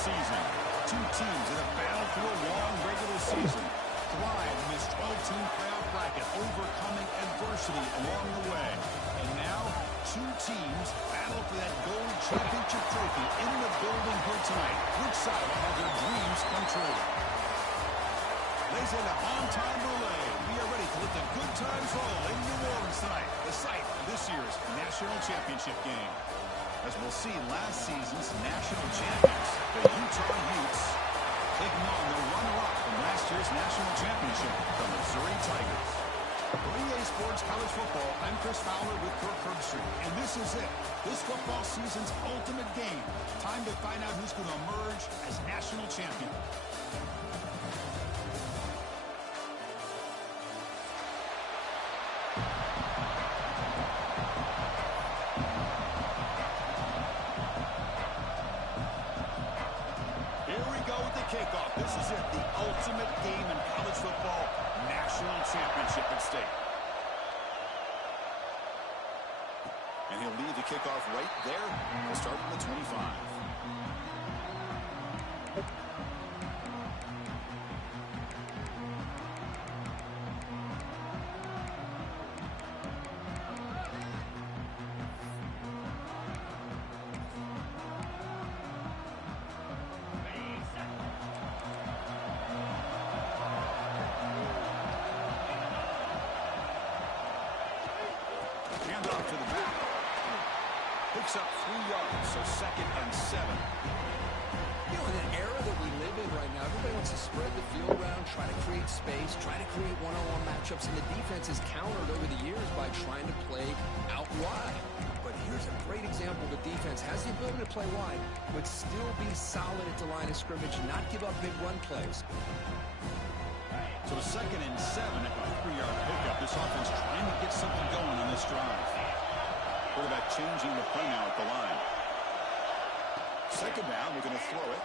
season. Two teams that have battled through a long regular season, thrive in this 12-team playoff bracket, overcoming adversity along the way. And now, two teams battle for that gold championship trophy in the building here tonight. Which side will have their dreams come true? Lays in a on-time relay. We are ready to let the good times roll in New Orleans tonight, the site of this year's national championship game. As we'll see, last season's national champions, the Utah Utes, taking on the runner-up from last year's national championship, the Missouri Tigers. For EA Sports College Football, I'm Chris Fowler with Kirk Herbstreit, and this is it. This football season's ultimate game. Time to find out who's going to emerge as national champion. Kickoff. This is it, the ultimate game in college football, national championship at stake. And he'll lead the kickoff right there. He'll start from the 25. Handoff to the back. Picks up 3 yards, so 2nd and 7. You know, in an era that we live in right now, everybody wants to spread the field around, try to create space, try to create one-on-one matchups, and the defense has countered over the years by trying to play out wide. But here's a great example. The defense has the ability to play wide, but still be solid at the line of scrimmage, not give up big run plays. So 2nd and 7 at the 3-yard pickup. This offense trying to get something going on this drive. Quarterback changing the play now at the line. 2nd down, we're going to throw it.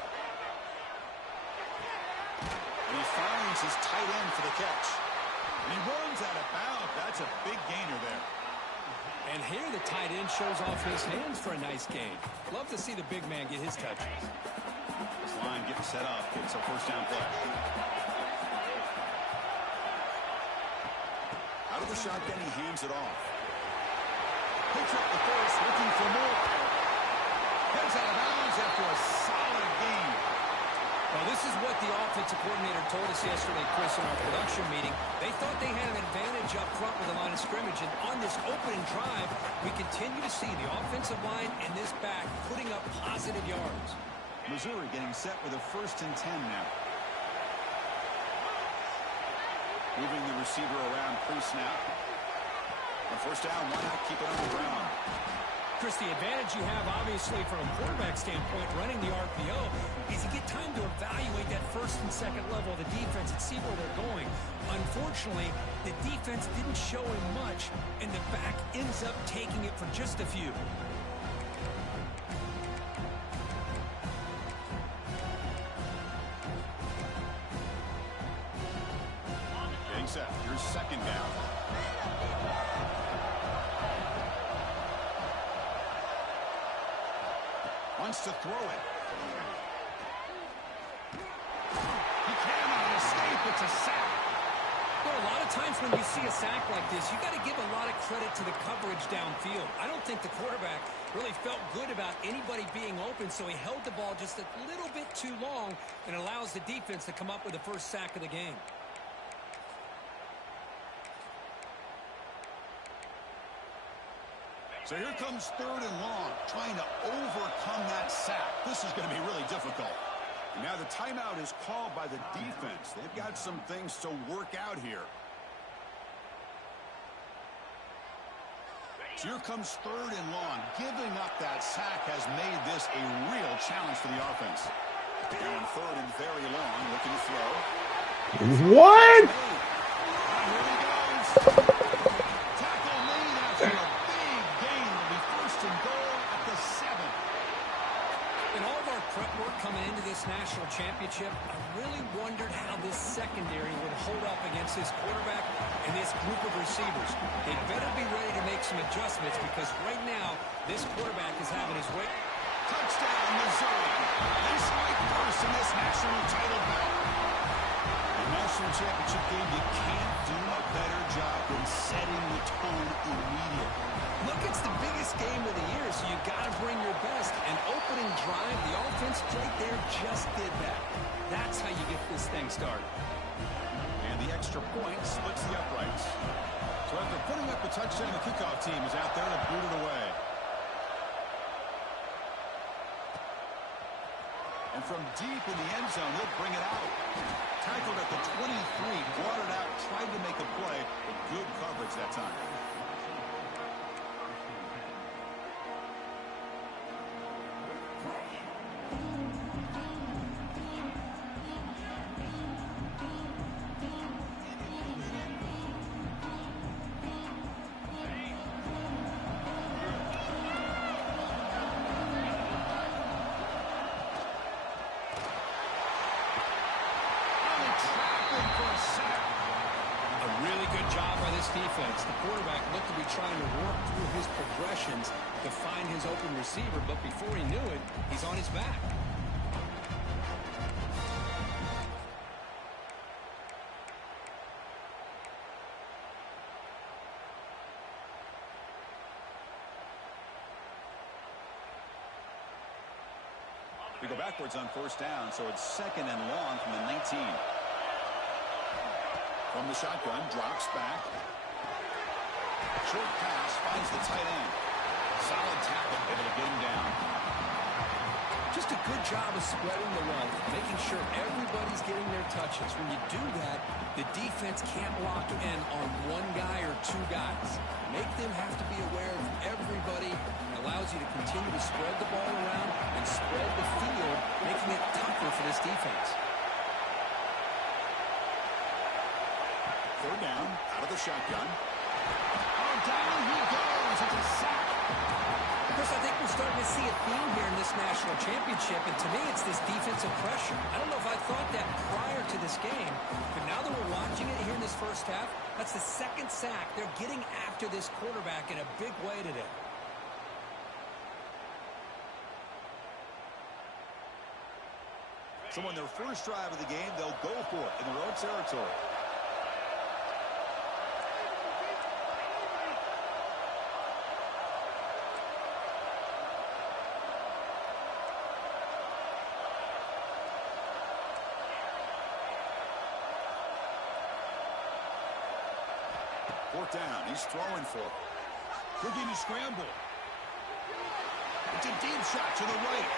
And he finds his tight end for the catch. And he runs out of bounds. That's a big gainer there. And here the tight end shows off his hands for a nice gain. Love to see the big man get his touches. This line getting set up. It's a first down play. Out of the shotgun, he hands it off. Picks up the first, looking for more. Heads out of bounds after a solid gain. Well, this is what the offensive coordinator told us yesterday, Chris, in our production meeting. They thought they had an advantage up front with the line of scrimmage, and on this opening drive, we continue to see the offensive line and this back putting up positive yards. Missouri getting set with a 1st and 10 now. Moving the receiver around pre-snap. On 1st down, why not keep it on the ground? Chris, the advantage you have, obviously, from a quarterback standpoint, running the RPO, is you get time to evaluate that 1st and 2nd level of the defense and see where they're going. Unfortunately, the defense didn't show him much, and the back ends up taking it for just a few. Getting set. Here's 2nd down. Wants to throw it. He cannot escape. It's a sack. Well, a lot of times when you see a sack like this, you got to give a lot of credit to the coverage downfield. I don't think the quarterback really felt good about anybody being open, so he held the ball just a little bit too long and allows the defense to come up with the first sack of the game. So here comes 3rd and long, trying to overcome that sack. This is going to be really difficult. And now the timeout is called by the defense. They've got some things to work out here. So here comes 3rd and long. Giving up that sack has made this a real challenge for the offense. Now on 3rd and very long, looking to throw. What? And here he goes. Tackle made after a big gain. Will be 1st and goal at the 7. In all of our prep work coming into this national championship, I really wondered how this secondary would hold up against this quarterback and this group of receivers. They better be ready to make some adjustments because right now, this quarterback is having his way. Touchdown, Missouri. They strike first in this national title bout. The national championship game, you can't do a better job than setting the tone immediately. Look, it's the biggest game of the year, so you got to bring your best. An opening drive, the offense right there just did that. That's how you get this thing started. And the extra point splits the uprights. So after putting up a touchdown, the kickoff team is out there to boot it away. And from deep in the end zone, they'll bring it out. Tackled at the 23, brought it out, tried to make a play, but good coverage that time. Defense. The quarterback looked to be trying to work through his progressions to find his open receiver, but before he knew it, he's on his back. We go backwards on first down, so it's second and long from the 19. From the shotgun, drops back. Short pass, finds the tight end. Solid tackle, able to get him down. Just a good job of spreading the wealth, making sure everybody's getting their touches. When you do that, the defense can't lock in on one guy or two guys. Make them have to be aware of everybody. It allows you to continue to spread the ball around and spread the field, making it tougher for this defense. Third down, out of the shotgun. Oh, down he goes. It's a sack. Chris, I think we're starting to see a theme here in this national championship, and to me, it's this defensive pressure. I don't know if I thought that prior to this game, but now that we're watching it here in this first half, that's the second sack. They're getting after this quarterback in a big way today. So on their first drive of the game, they'll go for it in their own territory. Fourth down, he's throwing for it. Looking to scramble. It's a deep shot to the right.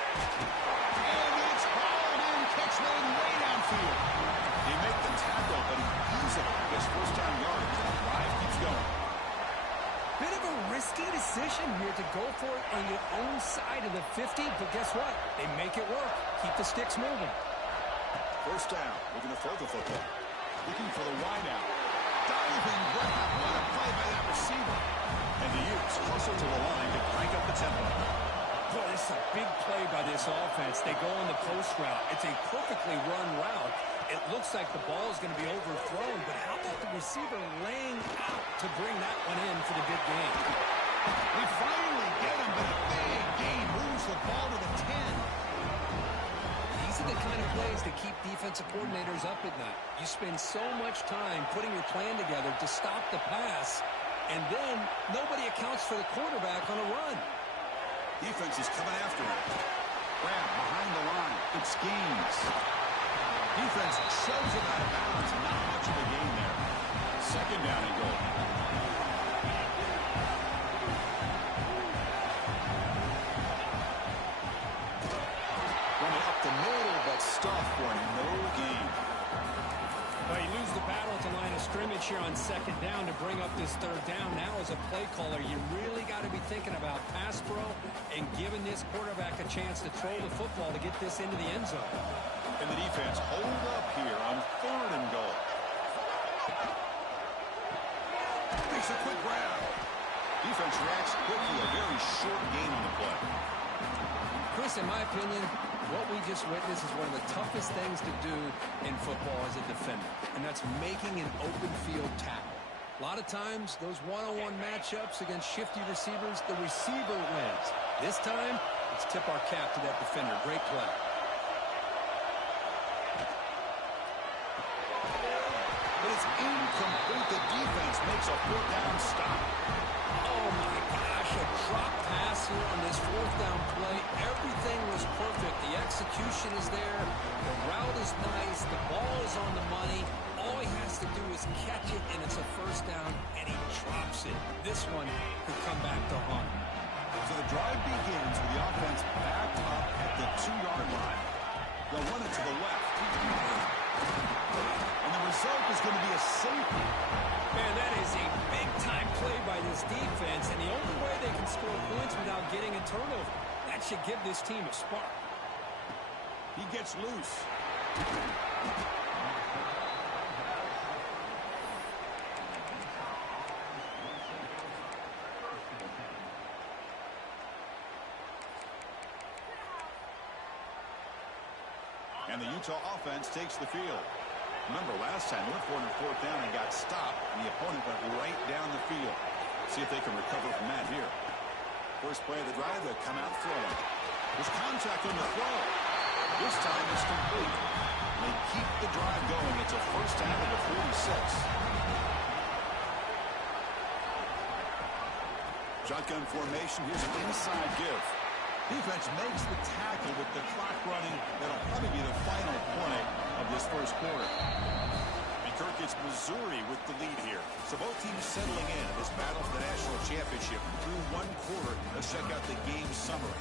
And it's hauled in, catch made way downfield. They make the tackle, but he easily gets first down yardage, and the drive keeps going. Bit of a risky decision here to go for it on your own side of the 50, but guess what? They make it work. Keep the sticks moving. First down, looking to throw the football. Looking for the wide out. Diving grab. What a play by that receiver. And the Utes hustle to the line to crank up the tempo. Boy, this is a big play by this offense. They go on the post route. It's a perfectly run route. It looks like the ball is going to be overthrown, but how about the receiver laying out to bring that one in for the big game? We finally get him, but a big gain moves the ball to the 10. These are the kind of plays that keep defensive coordinators up at night. You spend so much time putting your plan together to stop the pass, and then nobody accounts for the quarterback on a run. Defense is coming after him. Grab behind the line. It's Gaines. Defense shoves it out of bounds, and not much of a gain there. Second down and goal. Running up the middle, but stuffed for no gain. Well, you lose the battle at the line of scrimmage here on second down to bring up this third down. Now as a play caller, you really got to be thinking about pass pro and giving this quarterback a chance to throw the football to get this into the end zone. And the defense hold up here on third and goal. Makes a quick grab. Defense reacts quickly. A very short gain on the play. Chris, in my opinion, what we just witnessed is one of the toughest things to do in football as a defender, and that's making an open field tackle. A lot of times, those one-on-one matchups against shifty receivers, the receiver wins. This time, Let's tip our cap to that defender. Great play. But it's incomplete. The defense makes a fourth down stop. Oh, my gosh, a drop pass here on this fourth down play. Everything was perfect. The execution is there. The route is nice. The ball is on the money. All he has to do is catch it, and it's a first down, and he drops it. This one could come back to haunt. So the drive begins with the offense backed up at the 2-yard line. They'll run it to the left. And the result is going to be a safety. Man, that is a big-time play by this defense, and the only way they can score points without getting a turnover. That should give this team a spark. He gets loose. And the Utah offense takes the field. Remember, last time, they went for it on fourth down and got stopped, and the opponent went right down the field. See if they can recover from that here. First play of the drive, they'll come out throwing. There's contact on the throw. This time it's complete. They keep the drive going. It's a first down at the 46. Shotgun formation. Here's an inside give. Defense makes the tackle with the clock running. That'll probably be the final play of this first quarter. And Kirk, it's Missouri with the lead here. So both teams settling in this battle for the national championship through one quarter. Let's check out the game summary.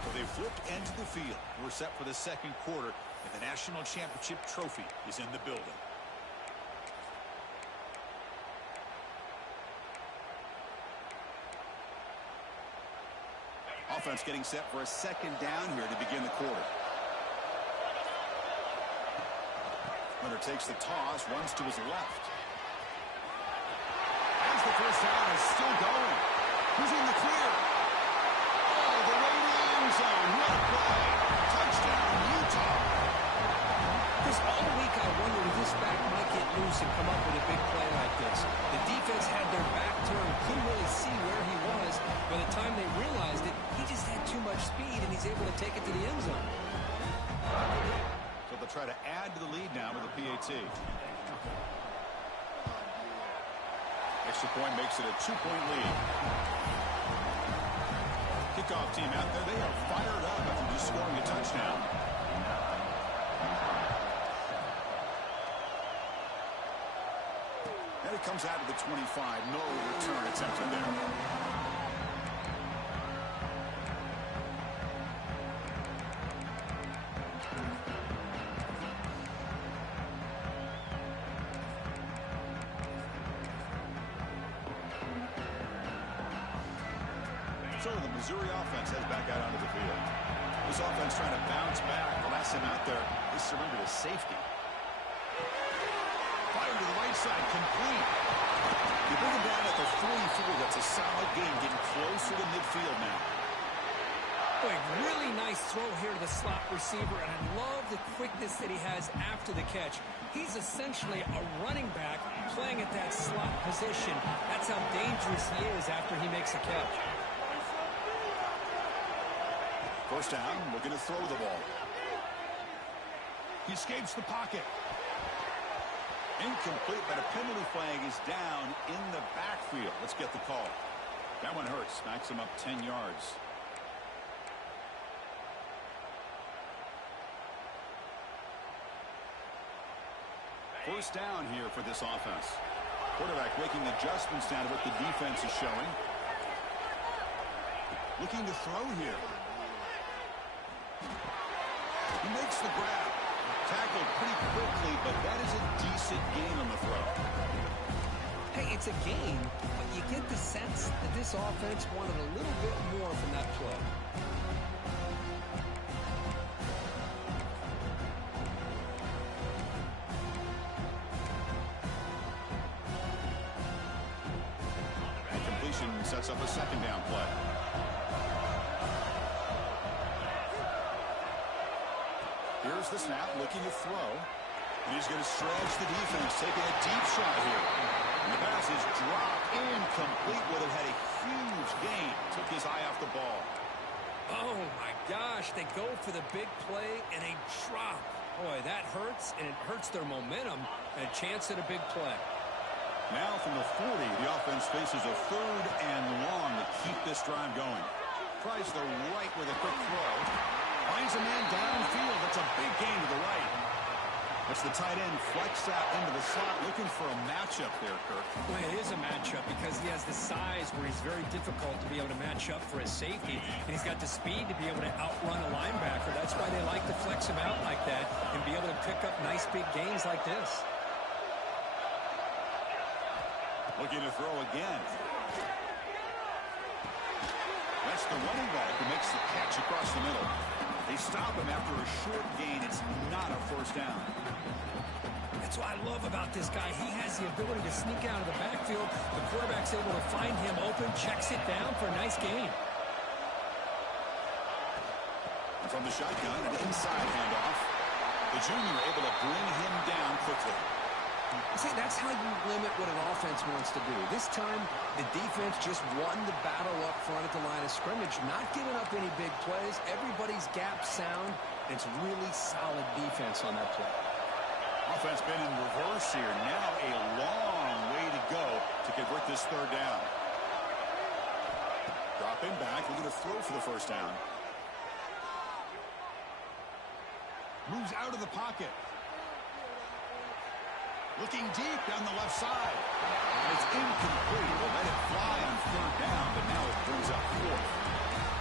So they flipped into the field. We're set for the second quarter, and the national championship trophy is in the building. Offense getting set for a second down here to begin the quarter. Hunter takes the toss, runs to his left. As the first down is still going. Who's in the clear? Oh, the way to the end zone. What a play. Touchdown, Utah. Because all week I wondered if this back might get loose and come up with a big play like this. The defense had their back turned, couldn't really see where he was. By the time they realized it, he just had too much speed, and he's able to take it to the end zone. So they'll try to add to the lead now with a PAT. Extra point makes it a 2-point lead. Kickoff team out there, they are fired up after just scoring a touchdown. And it comes out of the 25. No return attempted there. So the Missouri offense heads back out onto the field. This offense trying to bounce back. The last time out there, they surrendered a safety. Fire to the right side, complete. You bring him down at the 44. That's a solid game, getting closer to midfield now. Boy, really nice throw here to the slot receiver, and I love the quickness that he has after the catch. He's essentially a running back playing at that slot position. That's how dangerous he is after he makes a catch. First down, looking to throw the ball. He escapes the pocket. Incomplete, but a penalty flag is down in the backfield. Let's get the call. That one hurts. Smacks him up 10 yards. First down here for this offense. Quarterback making adjustments down to what the defense is showing. Looking to throw here. He makes the grab. Tackled pretty quickly, but that is a decent gain on the throw. Hey, it's a gain, but you get the sense that this offense wanted a little bit more from that play. And completion sets up a second down play. Here's the snap, looking to throw. And he's going to stretch the defense, taking a deep shot here. And the pass is dropped incomplete. Would have had a huge gain. Took his eye off the ball. Oh, my gosh. They go for the big play, and they drop. Boy, that hurts, and it hurts their momentum, and a chance at a big play. Now from the 40, the offense faces a 3rd and long to keep this drive going. Tries the right with a quick throw. Finds a man downfield. That's a big gain to the right. That's the tight end flex out into the slot, looking for a matchup there, Kirk. Well, it is a matchup because he has the size where he's very difficult to be able to match up for his safety, and he's got the speed to be able to outrun a linebacker. That's why they like to flex him out like that and be able to pick up nice big gains like this. Looking to throw again. That's the running back who makes the catch across the middle. They stop him after a short gain. It's not a first down. That's what I love about this guy. He has the ability to sneak out of the backfield. The quarterback's able to find him open, checks it down for a nice gain. And from the shotgun, an inside handoff. The junior able to bring him down quickly. See, that's how you limit what an offense wants to do. This time, the defense just won the battle up front at the line of scrimmage, not giving up any big plays. Everybody's gap sound. It's really solid defense on that play. Offense been in reverse here. Now a long way to go to convert this 3rd down. Dropping back, looking to throw for the first down. Moves out of the pocket. Looking deep down the left side. And it's incomplete. We'll let it fly on 3rd down, but now it brings up 4th.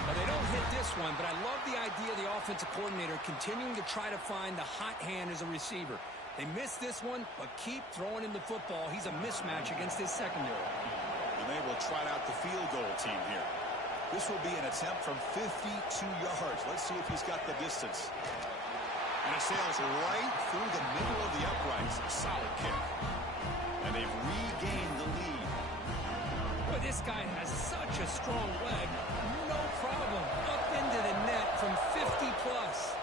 Well, they don't hit this one, but I love the idea of the offensive coordinator continuing to try to find the hot hand as a receiver. They missed this one, but keep throwing him the football. He's a mismatch against his secondary. And they will try out the field goal team here. This will be an attempt from 52 yards. Let's see if he's got the distance. And it sails right through the middle of the uprights. Solid kick. And they've regained the lead. Boy, this guy has such a strong leg. No problem. Up into the net from 50-plus.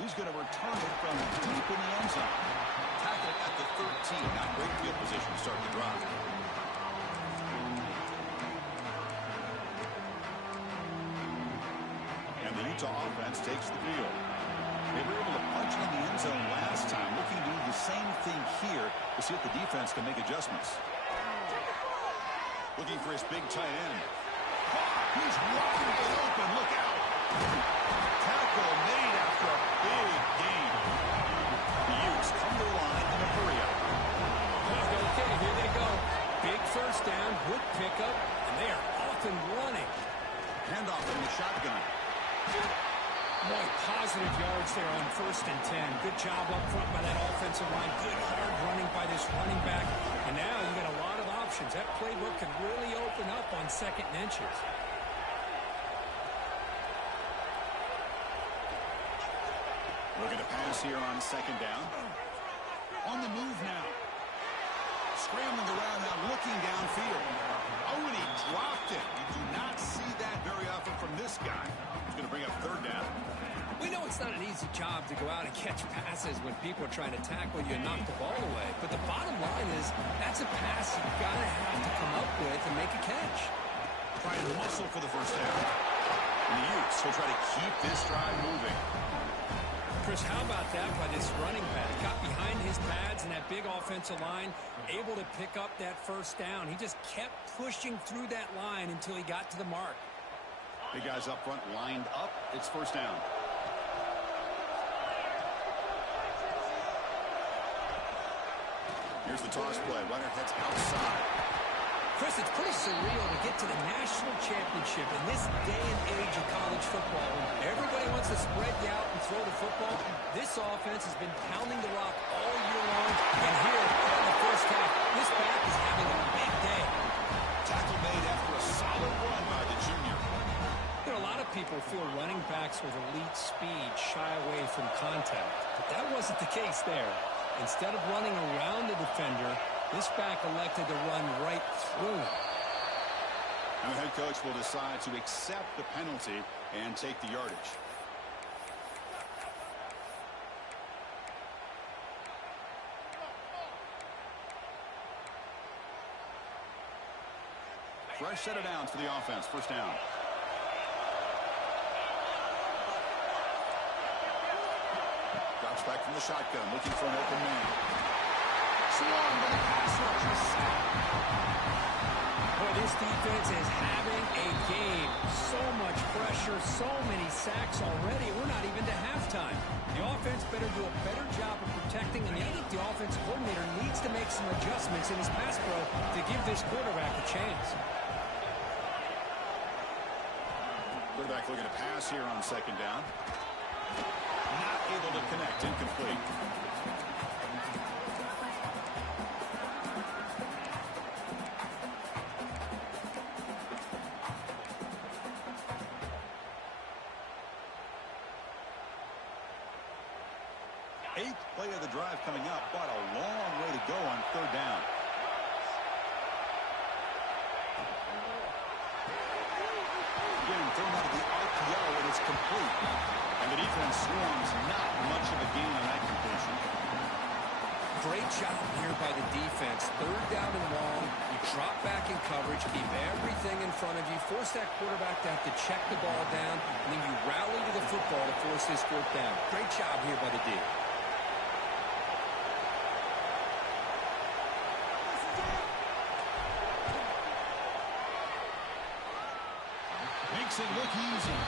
He's going to return it from deep in the end zone. Tackle at the 13. Not great field position to start the drive. The Utah offense takes the field. They were able to punch it in the end zone last time, looking to do the same thing here to see if the defense can make adjustments. Looking for his big tight end. He's wide open. Look out. Tackle made after a big gain. The Utes come to the line in a hurry up. Okay, here they go. Big first down, good pickup, and they are off and running. Handoff from the shotgun. Boy, positive yards there on 1st and 10. Good job up front by that offensive line. Good hard running by this running back. And now you got a lot of options. That playbook can really open up on 2nd and inches. Looking to pass here on 2nd down. On the move now. Scrambling around now, looking downfield. Oh, and he dropped it. You do not see that very often from this guy. He's going to bring up 3rd down. We know it's not an easy job to go out and catch passes when people are trying to tackle you and knock the ball away. But the bottom line is that's a pass you've got to have to come up with and make a catch. Trying to muscle for the first down. And the Utes will try to keep this drive moving. Chris, how about that by this running back? Got behind his pads and that big offensive line, able to pick up that first down. He just kept pushing through that line until he got to the mark. Big guys up front lined up. It's first down. Here's the toss play. Runner heads outside. Chris, it's pretty surreal to get to the national championship in this day and age of college football. When everybody wants to spread you out and throw the football, this offense has been pounding the rock all year long. And here in the first half, this back is having a big day. Tackle made after a solid run by the junior. You know, a lot of people feel running backs with elite speed shy away from contact. But that wasn't the case there. Instead of running around the defender, this back elected to run right through him. And the head coach will decide to accept the penalty and take the yardage. Fresh set of downs for the offense. First down. Drops back from the shotgun, looking for an open man. Swung by the pass rush. A sack. Boy, this defense is having a game. So much pressure, so many sacks already. We're not even to halftime. The offense better do a better job of protecting, and I think the offensive coordinator needs to make some adjustments in his pass pro to give this quarterback a chance. Quarterback looking to pass here on second down. Not able to connect. Incomplete. Eighth play of the drive coming up, but a long way to go on third down. Again, thrown out of the RPO, and it's complete. And the defense swarms. Not much of a gain on that completion. Great job here by the defense. Third down and long. You drop back in coverage, keep everything in front of you, force that quarterback to have to check the ball down, and then you rally to the football to force this fourth down. Great job here by the D. Makes it look easy.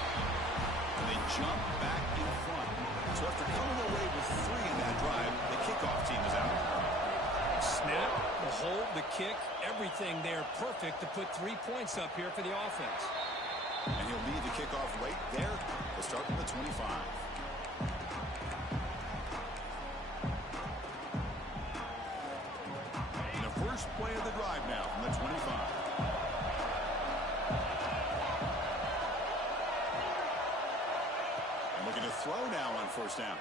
And they jump back in front. So after coming away with 3 in that drive, the kickoff team is out. Snap, the hold, the kick, everything there perfect to put 3 points up here for the offense. And he'll lead the kickoff right there. They'll start from the 25. And the first play of the drive now from the 25. Looking to throw now on first down.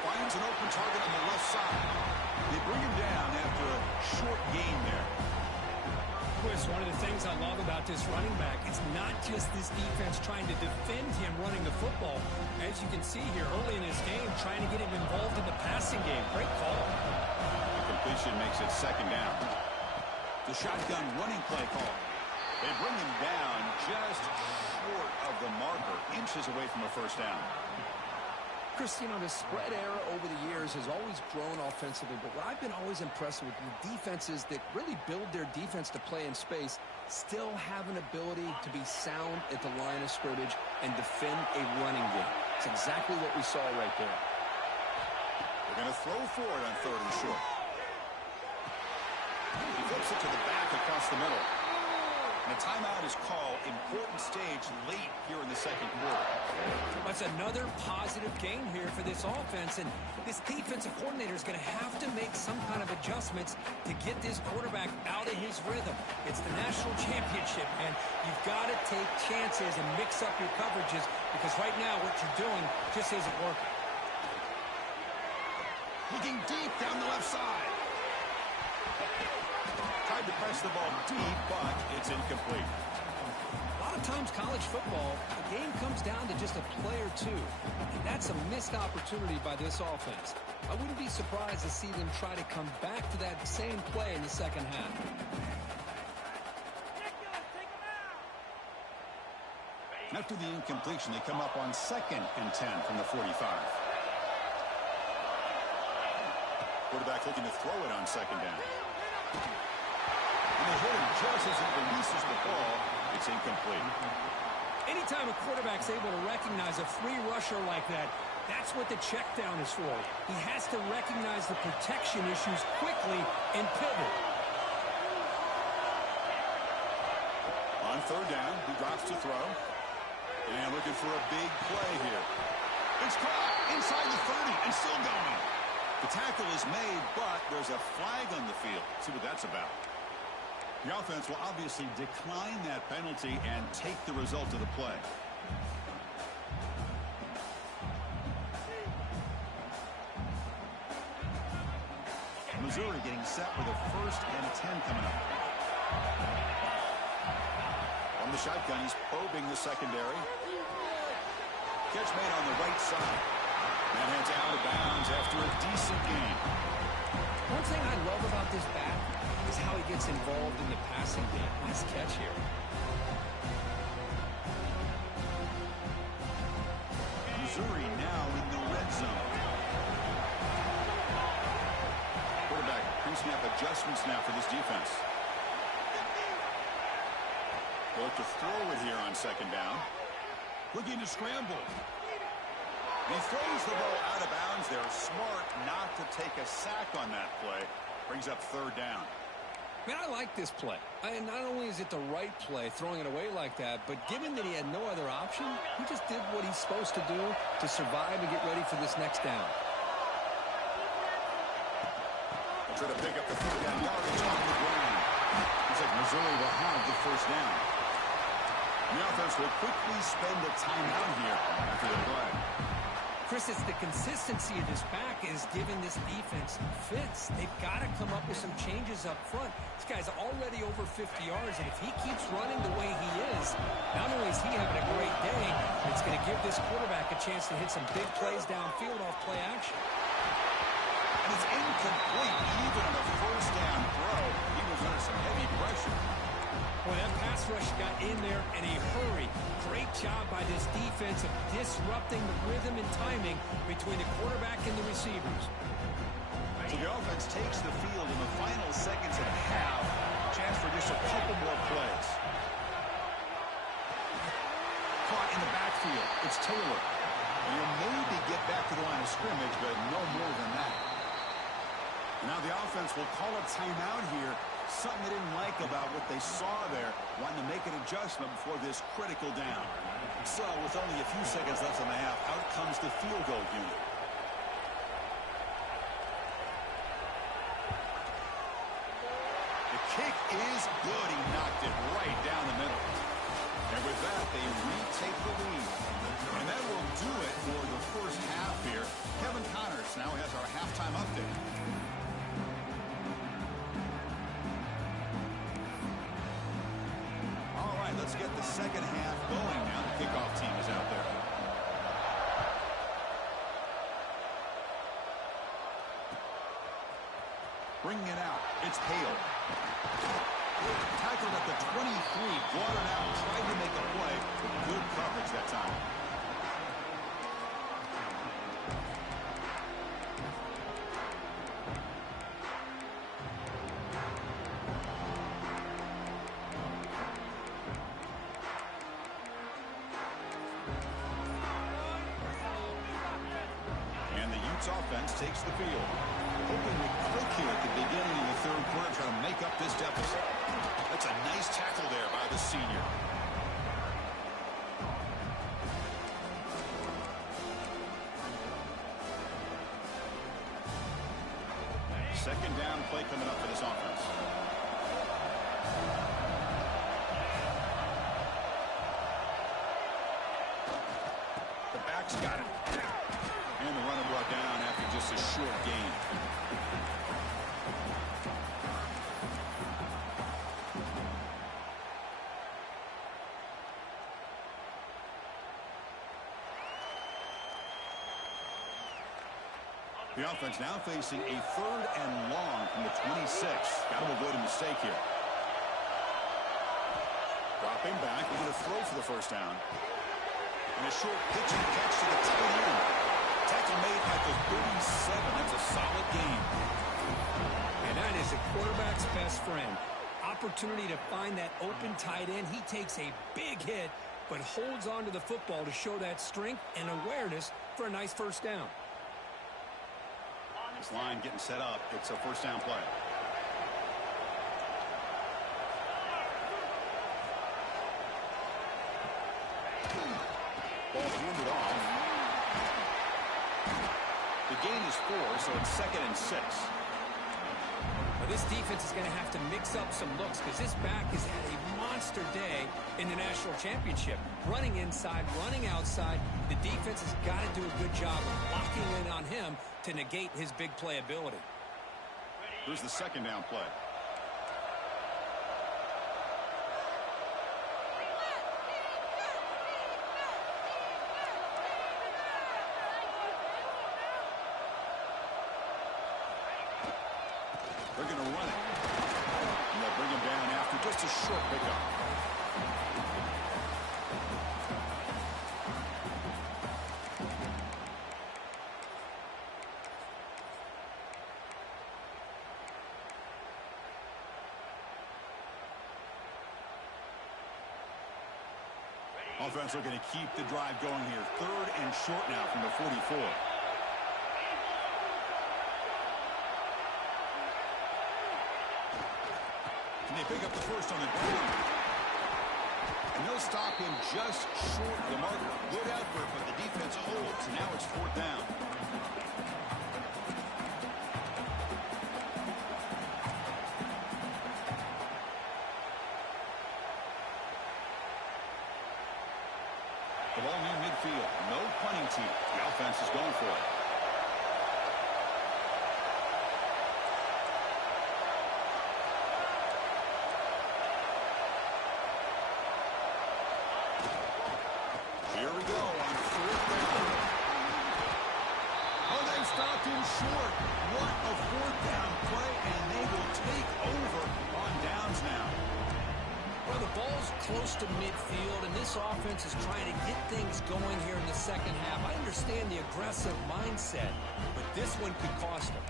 Finds an open target on the left side. They bring him down after a short gain there. Chris, one of the things I love about this running back, it's not just this defense trying to defend him running the football. As you can see here early in this game, trying to get him involved in the passing game. Great call. The completion makes it second down. The shotgun running play call. They bring him down just short of the marker, inches away from a first down. Chris, you know, the spread era over the years has always grown offensively, but what I've been always impressed with the defenses that really build their defense to play in space still have an ability to be sound at the line of scrimmage and defend a running game. It's exactly what we saw right there. They're going to throw for it on third and short. He flips it to the back across the middle. And a timeout is called. Important stage late here in the second quarter. That's another positive game here for this offense, and this defensive coordinator is going to have to make some kind of adjustments to get this quarterback out of his rhythm. It's the national championship, and you've got to take chances and mix up your coverages, because right now what you're doing just isn't working. Looking deep down the left side. Tried to press the ball deep, but it's incomplete. A lot of times college football, the game comes down to just a play or two. And that's a missed opportunity by this offense. I wouldn't be surprised to see them try to come back to that same play in the second half. After the incompletion, they come up on 2nd and 10 from the 45. Quarterback looking to throw it on second down. And they hit him just as he releases the ball. It's incomplete. Anytime a quarterback's able to recognize a free rusher like that, that's what the check down is for. He has to recognize the protection issues quickly and pivot. On third down, he drops to throw. And looking for a big play here. It's caught inside the 30 and still going. The tackle is made, but there's a flag on the field. See what that's about. The offense will obviously decline that penalty and take the result of the play. Missouri getting set with a 1st and 10 coming up. On the shotgun, he's probing the secondary. Catch made on the right side. And heads out of bounds after a decent gain. One thing I love about this back is how he gets involved in the passing game. Nice catch here. Missouri now in the red zone. Quarterback pre-snap adjustments now for this defense. They'll look to throw it here on second down. Looking to scramble. He throws the ball out of bounds there. Smart not to take a sack on that play. Brings up third down. Man, I like this play. And not only is it the right play, throwing it away like that, but given that he had no other option, he just did what he's supposed to do to survive and get ready for this next down. Try to pick up the third down yardage on the ground. Looks like Missouri will have the first down. The offense will quickly spend a timeout here after the play. Chris, it's the consistency of this back is giving this defense fits. They've got to come up with some changes up front. This guy's already over 50 yards, and if he keeps running the way he is, not only is he having a great day, it's going to give this quarterback a chance to hit some big plays downfield off play action. And it's incomplete even on a first down throw. He was under some heavy pressure. Boy, that pass rush got in there in a hurry. Great job by this defense of disrupting the rhythm and timing between the quarterback and the receivers. So the offense takes the field in the final seconds of the half. Chance for just a couple more plays. Caught in the backfield. It's Taylor. And he'll maybe get back to the line of scrimmage, but no more than that. Now the offense will call a timeout here. Something they didn't like about what they saw there. Wanting to make an adjustment before this critical down. So with only a few seconds left in the half, out comes the field goal unit. The kick is good. He knocked it right down the middle. And with that, they retake the lead. And that will do it for the first half here. Kevin Connors now has our halftime update. Let's get the second half going now. The kickoff team is out there. Bringing it out. It's Hale. Tackled at the 23. Brought it out. Tried to make a play. With good coverage that time. Offense takes the field. Hoping to click here at the beginning of the third quarter, trying to make up this deficit. That's a nice tackle there by the senior. Second down play coming up for this offense. The back's got it. And the runner brought down after just a short gain. The offense now facing a third and long from the 26. Got to avoid a mistake here. Dropping back. We're going to throw for the first down. And a short pitch and catch to the tight end. Tackle made at the 37. That's a solid gain. And that is a quarterback's best friend. Opportunity to find that open tight end. He takes a big hit, but holds on to the football to show that strength and awareness for a nice first down. This line getting set up. It's a first down play. Ball handed off. The gain is 4, so it's 2nd and 6. Well, this defense is going to have to mix up some looks because this back has had a monster day in the national championship. Running inside, running outside. The defense has got to do a good job of locking in on him to negate his big play ability. Here's the second down play. They're going to run it. just a short pickup. Offense looking to keep the drive going here. 3rd and short now from the 44. Can they pick up the first on the ground? And they'll stop him just short of the marker. Good effort, but the defense holds. Now it's 4th down. The ball near midfield. No punting team. The offense is going for it. Here we go on 4th down. Oh, they stopped him short. What a 4th down play, and they will take over on downs now. Well, the ball's close to midfield, and this offense is trying to get things going here in the second half. I understand the aggressive mindset, but this one could cost them.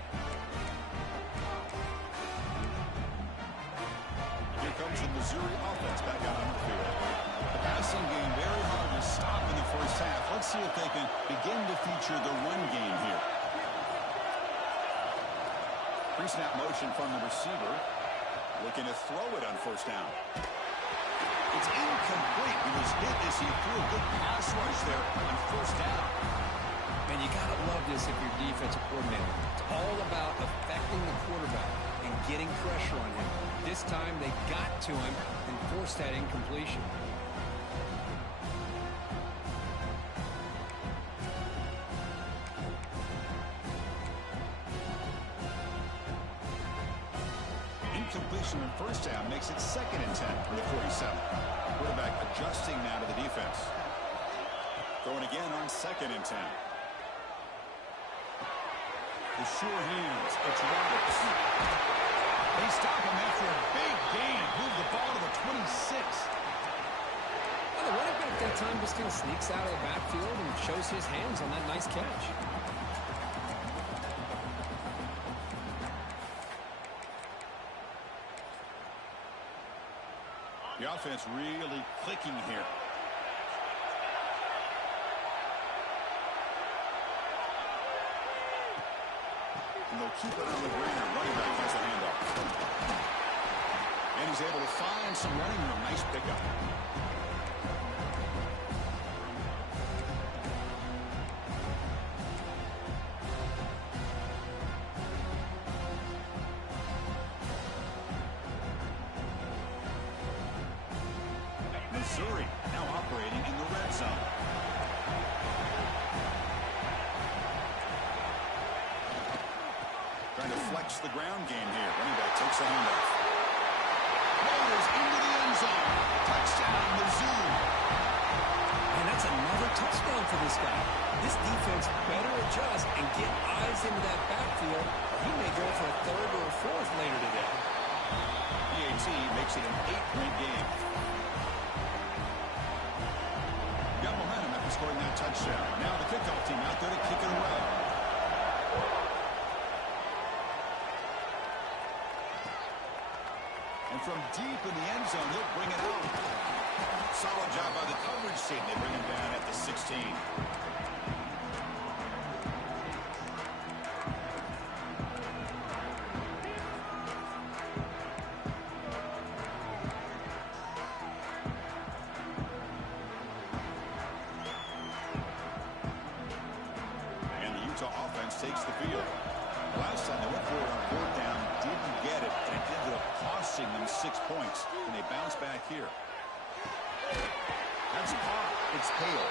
Here comes the Missouri offense back out on the field. The passing game very hard to stop in the first half. Let's see if they can begin to feature the run game here. Pre-snap motion from the receiver. Looking to throw it on 1st down. It's incomplete. He was hit as he threw a good pass rush there on 1st down. Man, you got to love this if you're defensive coordinator. It's all about affecting the quarterback and getting pressure on him. This time they got to him and forced that incompletion. Incompletion on 1st down makes it 2nd and 10 from the 47. Quarterback adjusting now to the defense. Throwing again on 2nd and 10. The sure hands. It's Roberts. They stop him after a big gain. Move the ball to the 26. Well, the running back that time just kind of sneaks out of the backfield and shows his hands on that nice catch. The offense really clicking here. And they'll keep it on the ground. Running back has the handoff. And he's able to find some running room. Nice pickup. Missouri now operating in the red zone. Trying to flex the ground game here. Running back takes the handoff. Rolls into the end zone. Touchdown, Missouri. And that's another touchdown for this guy. This defense better adjust and get eyes into that backfield. He may go for a 3rd or a 4th later today. PAT makes it an 8-point game. Got momentum after scoring that touchdown. Now the kickoff team out there to kick it away. And from deep in the end zone, he'll bring it out. Solid job by the coverage team. They bring him down at the 16. And the Utah offense takes the field. Last time they went for it on 4th down, didn't get it, and it ended up costing them 6 points. And they bounce back here. That's caught. It's Hale.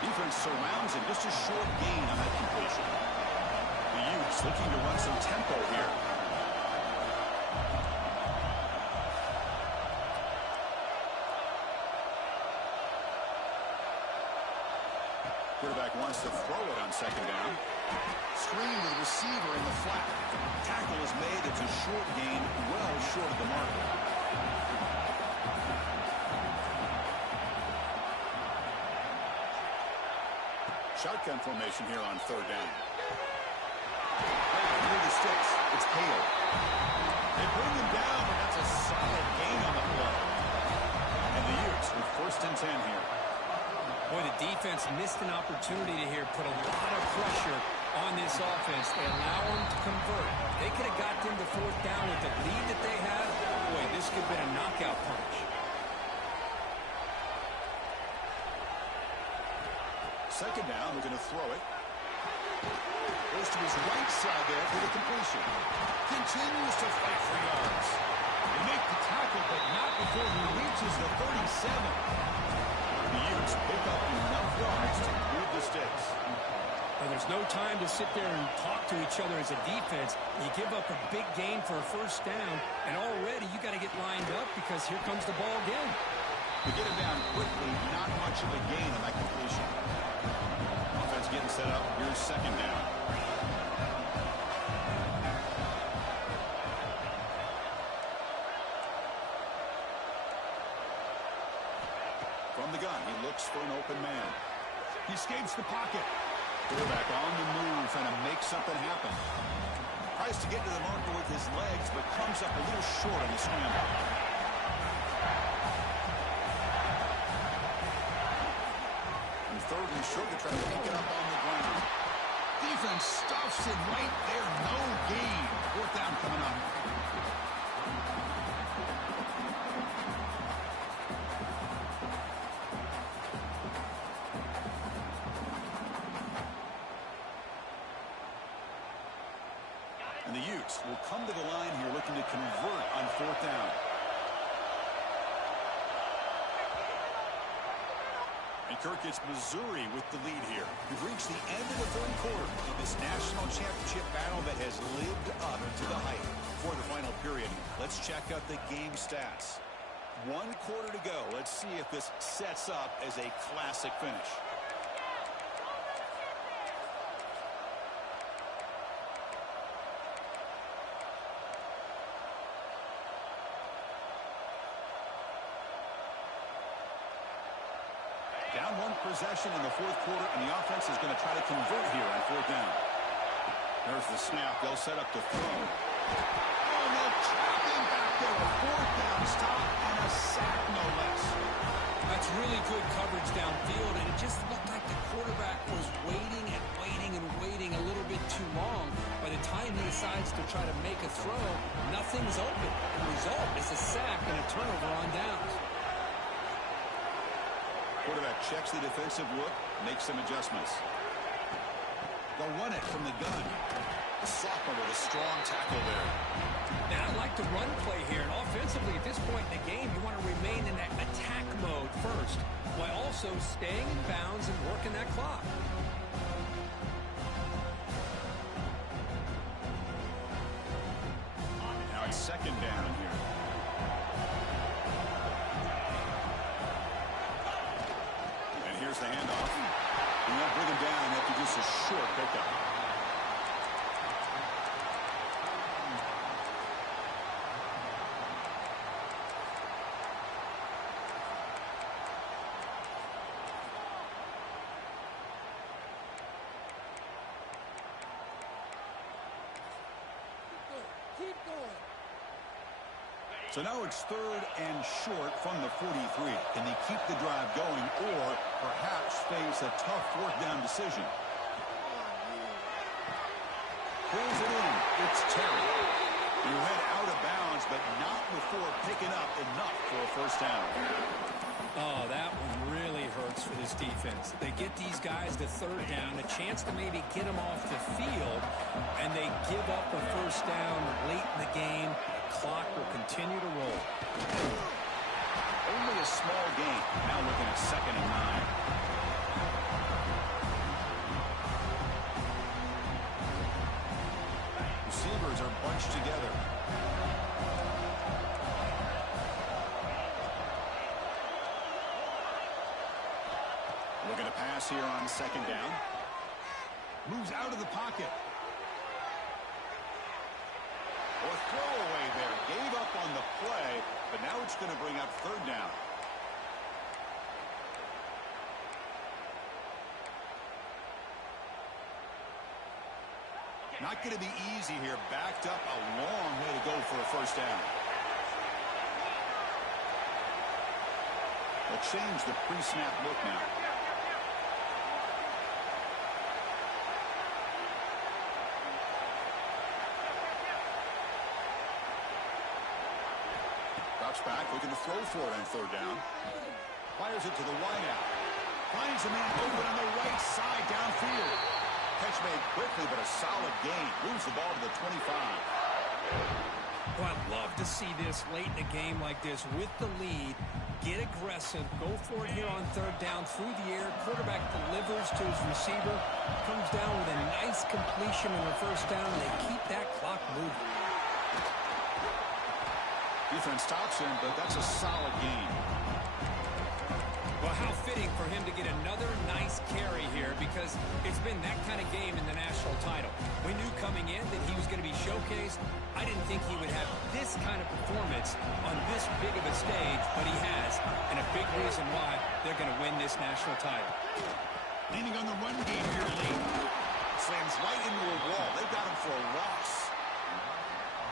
Defense surrounds him. Just a short gain on that completion. The Utes looking to run some tempo here. Quarterback wants to throw it on 2nd down. Screen to the receiver in the flat. Tackle is made. It's a short gain, well short of the marker. Shotgun formation here on third down. Near the sticks. It's Hale. They bring him down, but that's a solid gain on the play. And the Utes with first and 10 here. Boy, the defense missed an opportunity to here put a lot of pressure on this offense. They allow them to convert. They could have got them to fourth down with the lead that they have. Boy, this could have been a knockout punch. Second down, we're going to throw it. Goes to his right side there for the completion. Continues to fight for yards. They make the tackle, but not before he reaches the 37. The Utes pick up enough yards to move the sticks. Well, there's no time to sit there and talk to each other as a defense. You give up a big gain for a first down, and already you got to get lined up because here comes the ball again. To get him down quickly, not much of a gain on that completion. Offense getting set up. Here's second down. From the gun, he looks for an open man. He escapes the pocket. Quarterback on the move, trying to make something happen. Tries to get to the marker with his legs, but comes up a little short on the scramble. And third and short, to try to pick it up on the ground. Defense stuffs it right there. No gain. Fourth down coming up. And the Utes will come to the line here looking to convert on fourth down. And Kirk, it's Missouri with the lead here. We've reached the end of the third quarter of this national championship battle that has lived up to the hype. For the final period, let's check out the game stats. 1 quarter to go. Let's see if this sets up as a classic finish. Down one possession in the fourth quarter, and the offense is going to try to convert here on fourth down. There's the snap. They'll set up to throw. Oh, no, trapping back there. A fourth down stop and a sack, no less. That's really good coverage downfield, and it just looked like the quarterback was waiting and waiting and waiting a little bit too long. By the time he decides to try to make a throw, nothing's open. The result is a sack and a turnover on downs. Quarterback checks the defensive look, makes some adjustments. They'll run it from the gun. The sophomore with a strong tackle there. And I like the run play here. And offensively, at this point in the game, you want to remain in that attack mode first, while also staying in bounds and working that clock. Now it's second down here. Here's the handoff. And they'll bring him down after just a short pickup. Keep going. So now it's third and short from the 43. Can they keep the drive going or perhaps face a tough fourth down decision? Pulls it in. It's Terry. He went out of bounds, but not before picking up enough for a first down. Oh, that one really hurts for this defense. They get these guys to third down, a chance to maybe get them off the field, and they give up a first down late in the game. Clock will continue to roll. Only a small gain. Now looking at second and 9. Receivers are bunched together. Looking to pass here on second down. Moves out of the pocket. Or throwaway there. Gave up on the play, but now it's going to bring up third down. Not going to be easy here. Backed up a long way to go for a first down. They'll change the pre-snap look now. Drops back, looking to throw for it on third down. Fires it to the wideout. Finds a man open on the right side downfield. Catch made quickly, but a solid gain. Moves the ball to the 25. Well, I'd love to see this late in a game like this with the lead. Get aggressive. Go for it here on third down through the air. Quarterback delivers to his receiver. Comes down with a nice completion and a first down. And they keep that clock moving. Defense stops him, but that's a solid gain. Well, how fitting for him to get another nice carry here, because it's been that kind of game in the national title. We knew coming in that he was going to be showcased. I didn't think he would have this kind of performance on this big of a stage, but he has, and a big reason why they're going to win this national title. Leaning on the run game here late. Slams right into a wall. They've got him for a loss.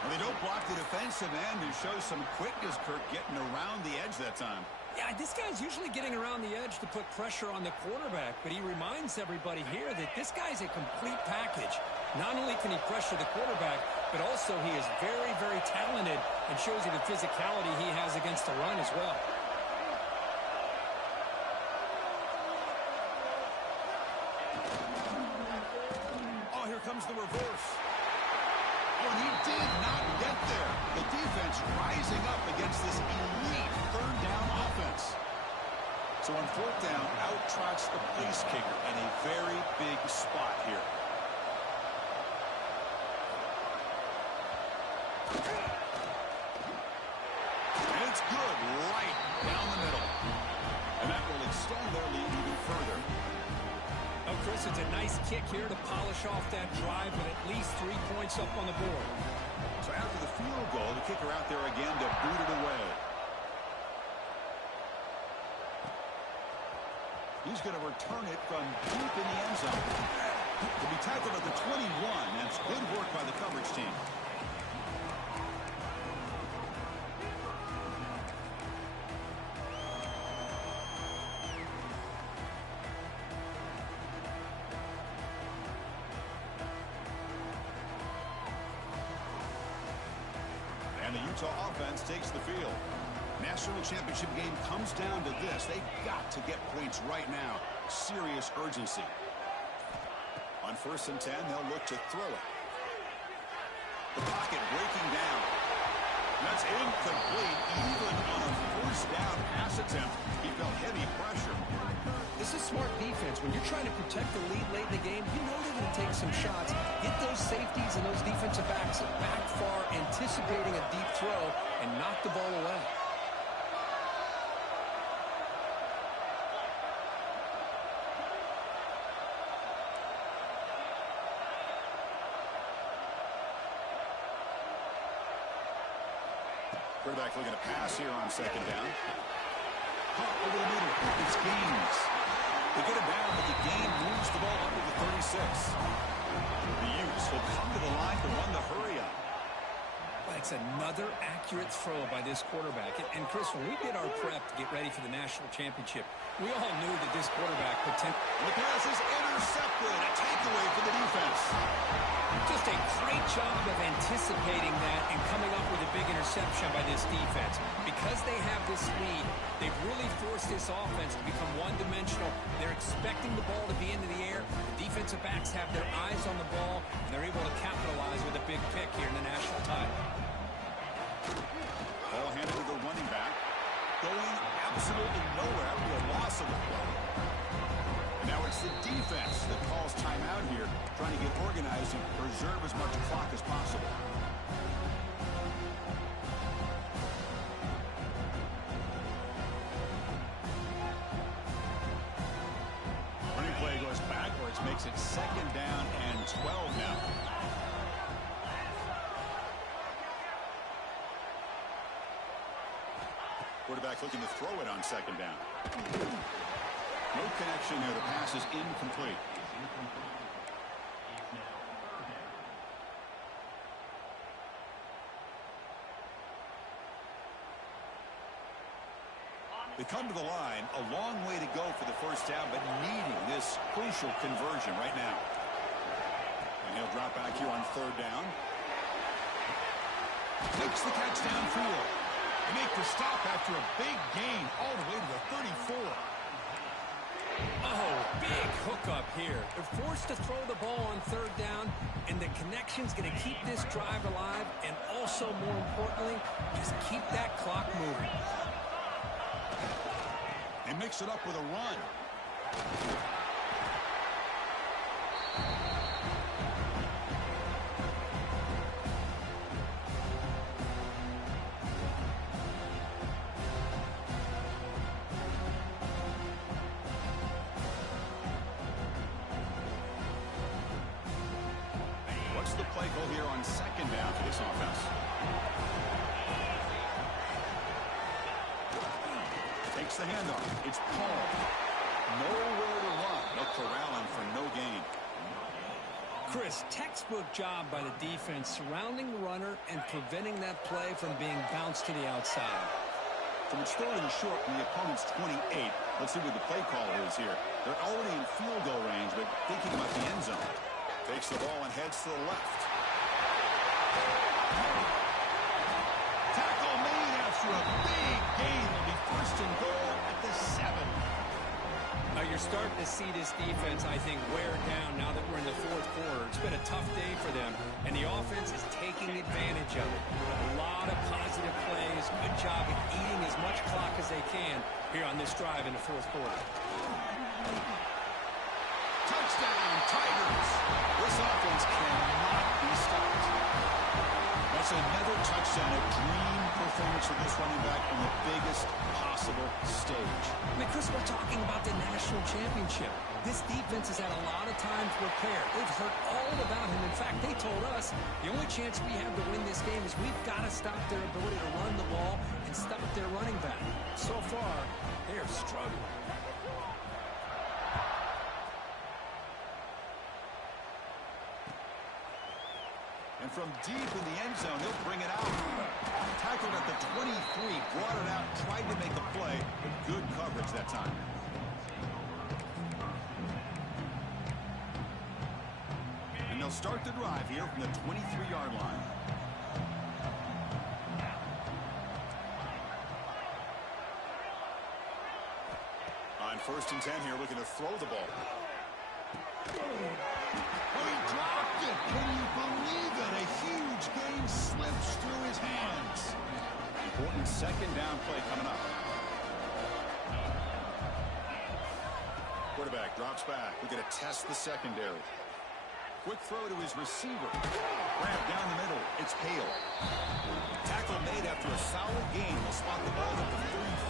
And they don't block the defensive end and show some quickness, Kirk, getting around the edge that time. Yeah, this guy's usually getting around the edge to put pressure on the quarterback, but he reminds everybody here that this guy's a complete package. Not only can he pressure the quarterback, but also he is very, very talented and shows you the physicality he has against the run as well. Oh, here comes the reverse. Oh, and he did not get there. The defense rising up against this elite third down offense. So on fourth down, out trots the place kicker in a very big spot here. And it's good right down the middle. And that will extend their lead even further. Oh, Chris, it's a nice kick here to polish off that drive with at least 3 points up on the board. So after the field goal, the kicker out there again to boot it away. He's going to return it from deep in the end zone. He'll be tackled at the 21. That's good work by the coverage team. And the Utah offense takes the field. National championship game comes down to this. They've got to get points right now. Serious urgency. On 1st and 10, they'll look to throw it. The pocket breaking down. That's incomplete. Even on a first down pass attempt, he felt heavy pressure. This is smart defense. When you're trying to protect the lead late in the game, you know they're going to take some shots. Get those safeties and those defensive backs back far, anticipating a deep throw, and knock the ball away. Quarterback looking to pass here on 2nd down. Caught over the middle. It's Gaines. They get it down, but the gain moves the ball up to the 36. The Utes will come to the line to run the hurry up. That's another accurate throw by this quarterback. And Chris, when we did our prep to get ready for the national championship, we all knew that this quarterback potentially... The pass is intercepted. A takeaway for the defense. Just a great job of anticipating that and coming up with a big interception by this defense. Because they have this lead, they've really forced this offense to become one-dimensional. They're expecting the ball to be into the air. The defensive backs have their eyes on the ball, and they're able to capitalize with a big pick here in the national title. Ball handed to the running back. Going absolutely nowhere with a loss of the play. And now it's the defense that calls timeout here, trying to get organized and preserve as much clock as possible. Running play goes backwards, makes it 2nd down and 12 now. Quarterback looking to throw it on 2nd down. No connection there. The pass is incomplete. They come to the line, a long way to go for the first down, but needing this crucial conversion right now. And he'll drop back here on third down. Makes the catch downfield. They make the stop after a big gain all the way to the 34. Oh, big hookup here. They're forced to throw the ball on third down, and the connection's going to keep this drive alive, and also, more importantly, just keep that clock moving. They mix it up with a run. What's the play call here on second down for this offense? Takes the handoff. It's Paul. Nowhere to run. They'll corral him for no gain. Chris, textbook job by the defense surrounding the runner and preventing that play from being bounced to the outside. So it's throwing short from the opponent's 28. Let's see what the play call is here. They're already in field goal range, but thinking about the end zone. Takes the ball and heads to the left. Tackle made after a big gain. Will be first and goal at the 7. Now you're starting to see this defense, I think, wear down now that we're in the fourth quarter. It's been a tough day for them, and the offense is taking advantage of it. A lot of positive plays. Good job of eating as much clock as they can here on this drive in the fourth quarter. Touchdown, Tigers. This offense cannot be stopped. That's another touchdown, a dream performance for this running back on the biggest possible stage. I mean, Chris, we're talking about the national championship. This defense has had a lot of time to prepare. They've heard all about him. In fact, they told us the only chance we have to win this game is we've got to stop their ability to run the ball and stop their running back. So far, they are struggling. And from deep in the end zone, he'll bring it out. Tackled at the 23, brought it out, tried to make a play, but good coverage that time. And they'll start the drive here from the 23-yard line. On first and 10 here, looking to throw the ball. Oh, he dropped it. Can you believe it? A huge gain slips through his hands. Important second down play coming up. Quarterback drops back. We're going to test the secondary. Quick throw to his receiver. Grab down the middle. It's Hale. Tackle made after a solid gain. Will spot the ball at the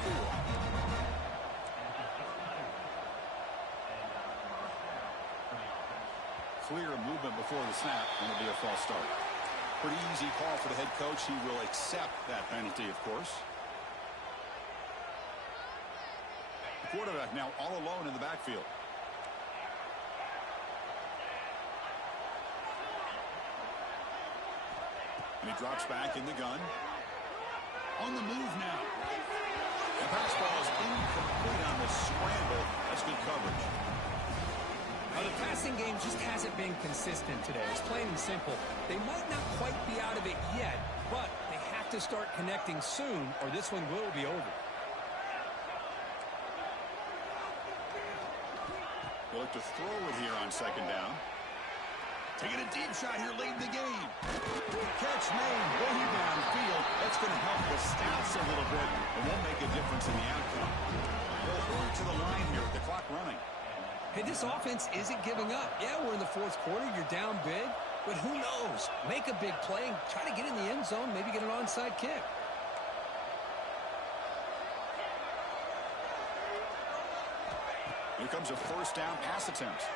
34. Clear movement before the snap, and it'll be a false start. Pretty easy call for the head coach. He will accept that penalty, of course. The quarterback now all alone in the backfield. And he drops back in the gun. On the move now. The pass ball is incomplete on the scramble. That's good coverage. Now, the passing game just hasn't been consistent today. It's plain and simple. They might not quite be out of it yet, but they have to start connecting soon, or this one will be over. They'll look to throw it here on second down. Taking a deep shot here late in the game. Catch made way downfield. That's going to help the stats a little bit. It won't make a difference in the outcome. They'll hurry to the line here with the clock running. Hey, this offense isn't giving up. Yeah, we're in the fourth quarter. You're down big. But who knows? Make a big play and try to get in the end zone, maybe get an onside kick. Here comes a first down pass attempt.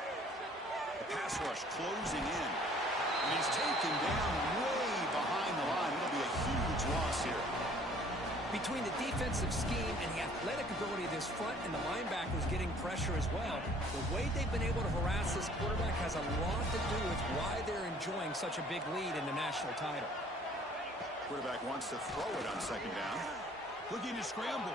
The pass rush closing in. And he's taken down way behind the line. It'll be a huge loss here. Between the defensive scheme and the athletic ability of this front and the linebackers getting pressure as well, the way they've been able to harass this quarterback has a lot to do with why they're enjoying such a big lead in the national title. Quarterback wants to throw it on second down. Looking to scramble.